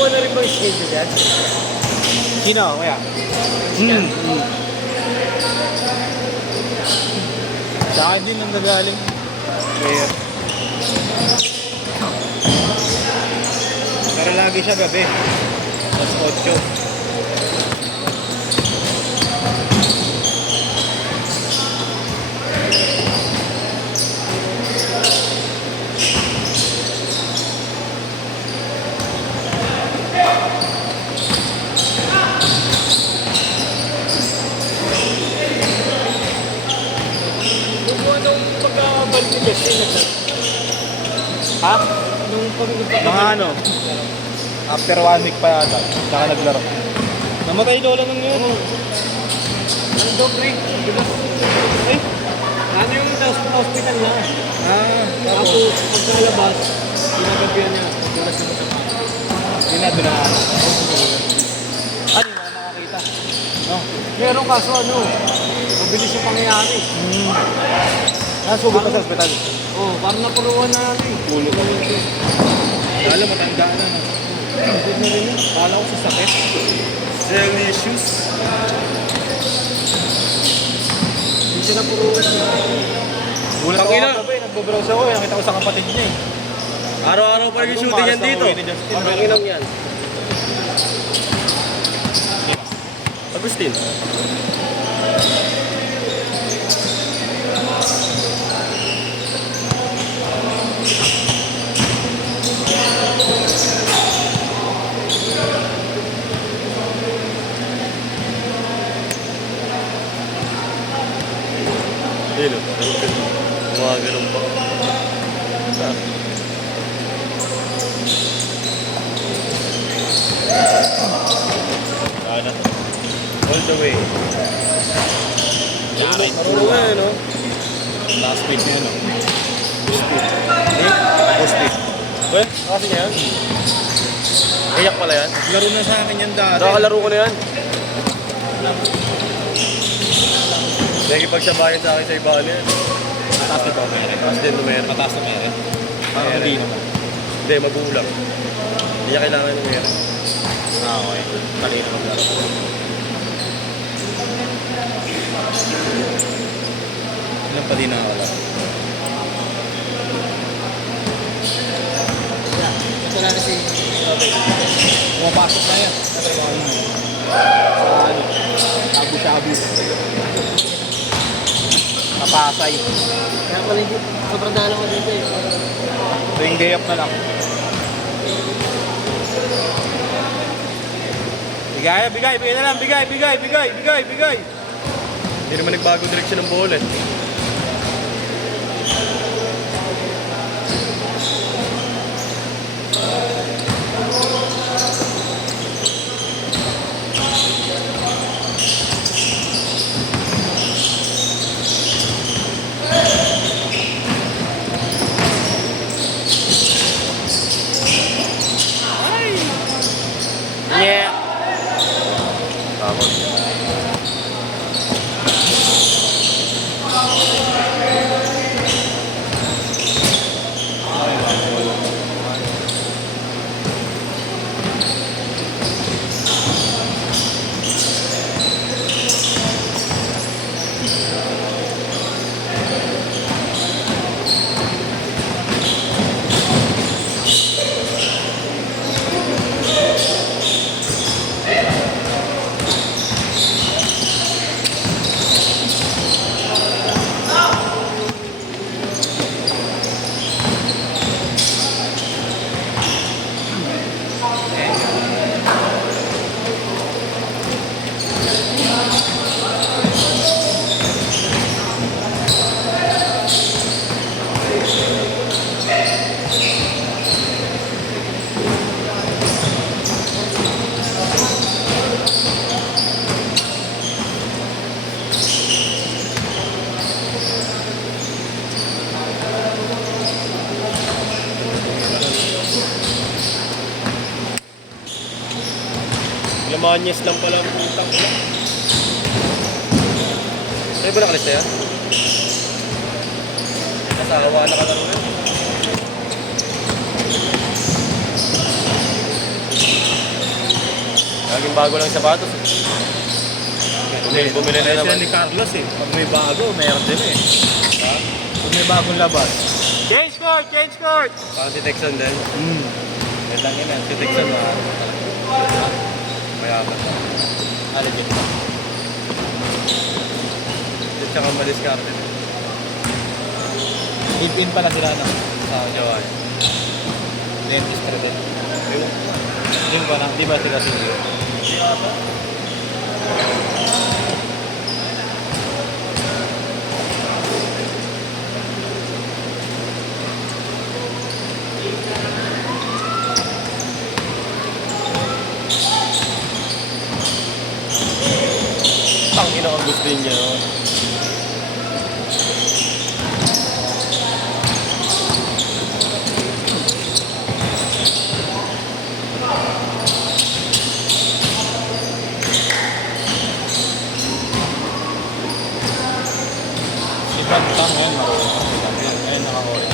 Kumuha na rin ba yung schedule yan? Sino? Kaya? Sa akin din ang nagaling. Player. Pero lagi siya gabi. Mas 8. Ha? Mga ano? After 1 week pa yata. Saka naglaro. Namatay lola nung yun. Ano daw, pre? Diba? Ay, ano yung hospital na? Tapos, pagkalabas, ginagabihan niya. Diba siya sa mga? Yun na, doon na. Ano yung mga nakakita? No? Meron kaso ano, mabilis yung pangyayari. Nasugod pa sa hospital. Oo, parang napuruan na ano eh. Ulo ka rin. Lalo, matanda na. Kala ko sa sakit. Same issues. Hindi siya napuruan na. Ulat ako kagabi, nagbabrowse ako. Nakita ko sa kapatid niya eh. Araw-araw pa yung shooting yan dito. Ang ilang yan. Agustin. Dino, mga ganun pa. Ano? All the way. Marunong nga no? Last week na yun, no? Post week. Well, kasi niya yan. Kayak pala yan. Laro na sa akin yan dati. Nakakalaro ko na yan. Nakikipagsabayan sa akin sa iba ano yan. Mataas na ba? Taas din numero. Mataas na meron. Parang hindi naman. Hindi, magulang. Hindi niya kailangan ng numero. Okay. Mali na maglaro. Ilan pa din nakakalaro? Ito na kasi, Pumapasok na yan. Sa ano? Shabu-shabu. Kapasay. kaya pala hindi, sobrang dala ko dito eh. Tuwing day up na lang. Bigay na lang. Bigay. Hindi naman nagbago direksyon ng bola eh. Yeah. Tama. Lamanyes lang pala ang putang ina. Sa'yo ba nakalis na yan? Kasawa na kalaro yan. Laging bago lang sapatos. Bumili na Kaya naman. sila ni Carlos eh. Pag may bago, meron din eh. Ha? Pag may bagong labas. Change court! Change court! Parang si Texan din. Yan lang yun. Si Dixon na. Mayaman. Legit. At saka madiskarte din. Built-in pala sila no? Sa Joy. dentist din. Yung ba di ba sila studio? Tangina ang gusto niya. No? Si Bantang ngayon marunong. Ngayon nakakori.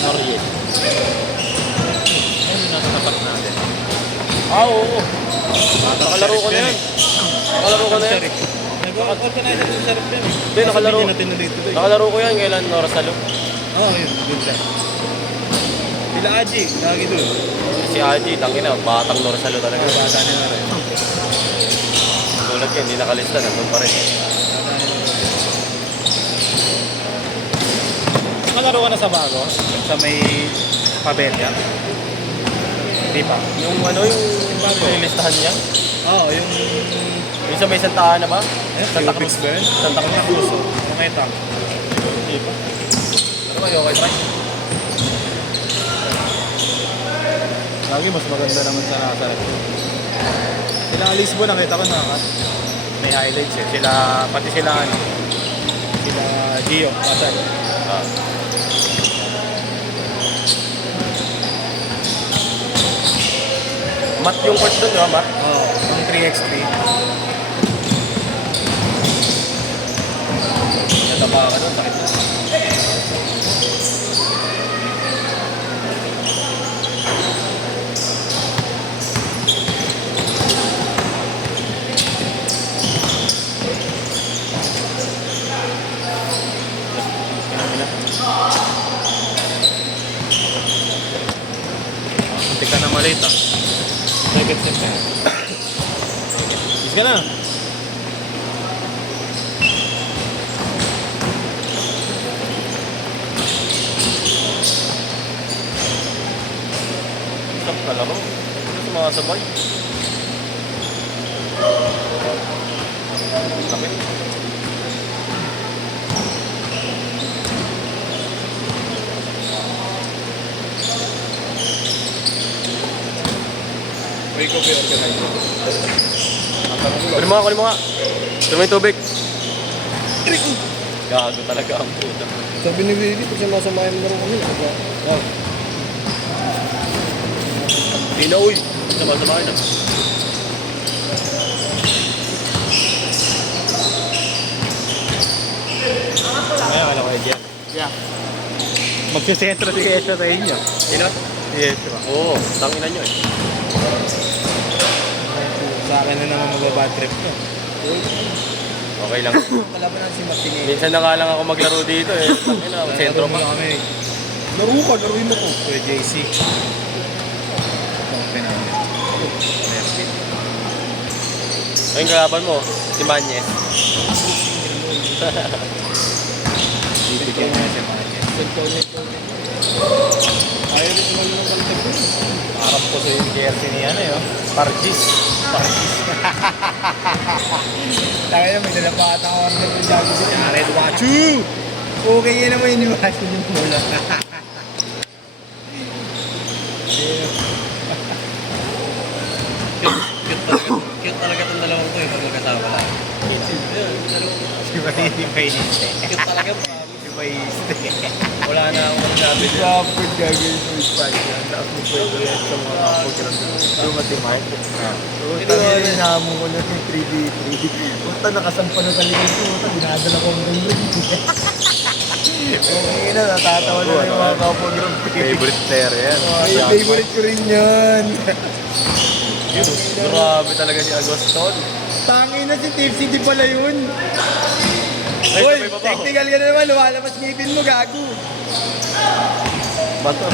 Noriel. Ngayon yung nasa tapat natin. Oo. Nakalaro ko na yan. Nakalaro ko na yan. Nag-organize sa sarap din. Hindi, nakalaro. Hindi natin na dito. Nakalaro ko yan kailan Norasalo. Oo, yun. Doon siya. Sila Aji, lagi doon. Si Aji, tangina, batang Norasalo talaga. Bata niya na rin. Tulad ka, hindi nakalista, nandun pa rin. Nakalaro ka na sa bago? Sa may Pabella? Hindi pa. Yung ano, yung listahan niya. Oo, yung... Yung sa may Santa Ana ba? Santa Cruz ba yun? Santa Cruz. Nakita. Hindi pa. Ano ba yung okay, try? Lagi mas maganda naman sa nasa. Sila Lisbon, nakita ko na may highlights eh. Sila, pati sila ano. Sila Gio, Pasal. Ah. Mat yung court doon, di ba, Mat? Oo, yung 3x3. Natapa ka doon, sakit na. Muntik ka na maliit ah. Second set na. Is ka na. Stop ka laro. Ano sa mga sabay? Sakit. May ko ba organize? Kunin mo nga, kunin mo nga. Kunin mo yung tubig. Gago talaga ang puta. Sabi ni Willie, pag sumasama yung laro kami, Hindi na, uy. Sama-sama na. Kaya wala ko dyan. Yeah. Magsisentro si Kesha sa inyo. Sino? Yes, diba? Oo, tanginan nyo eh. Sa akin na naman magbabad trip to. Okay lang. kalaban natin si Martinez. Minsan na nga lang ako maglaro dito eh. Tangina, sentro pa. kami. Laro ka, laruin mo ko. Kuya JC. Itong pinamit. Merci. Ayun kalaban mo, si Manyes. Bibigyan niya si Manya. Ayaw rin naman yung kaltag ko. Harap ko sa yung jersey ni ano yun. Pargis. Pargis. Tayo na, may dalapaat ako ang nagpagdago siya. Red Wachu! Okay yun naman yung iwasan yung bola. Cute talaga itong dalawang to eh, pag magkasama lang. Si Baiste. Cute talaga bro. Si Baiste. Wala na akong sabi dyan. Dapat gagawin mo yung spike yan. Dapat pwede yan sa mga program. Dumatimay. Ito na hinamo ko lang yung 3v3. Punta nakasampa na taligid ko. Punta dinadala ko ang ganyan. Okay na, natatawa na yung mga kaprogram. Favorite player yan. Favorite ko rin yun. Yun, grabe talaga si Agoston. Tangin na si Tipsy, di pala yun. Ay, Uy, sabay babaw. technical ka na naman, lumalabas ngipin mo, gago. Bato.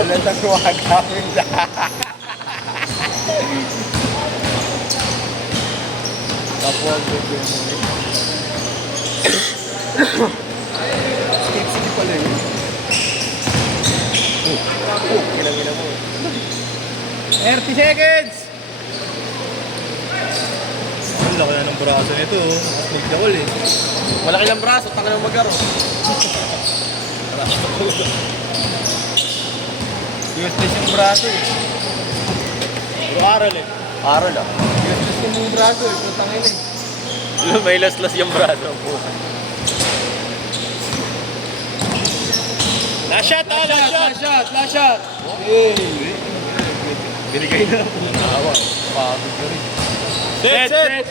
Alam na kuha kami na. Kapwa ang gusto mo. Tipsy, di pala yun. Ginamina mo. 30 seconds! Ang laki na ng braso nito. Nagdawal eh. Malaki lang braso, tanga ng magaro. Useless yung braso eh. Puro aral eh. Aral ah. Useless yung braso eh. Tutangin eh. May laslas yung braso. Last shot ah, last shot. Last shot! Hey! Binigay na. Awa. Pagod ka rin. Set!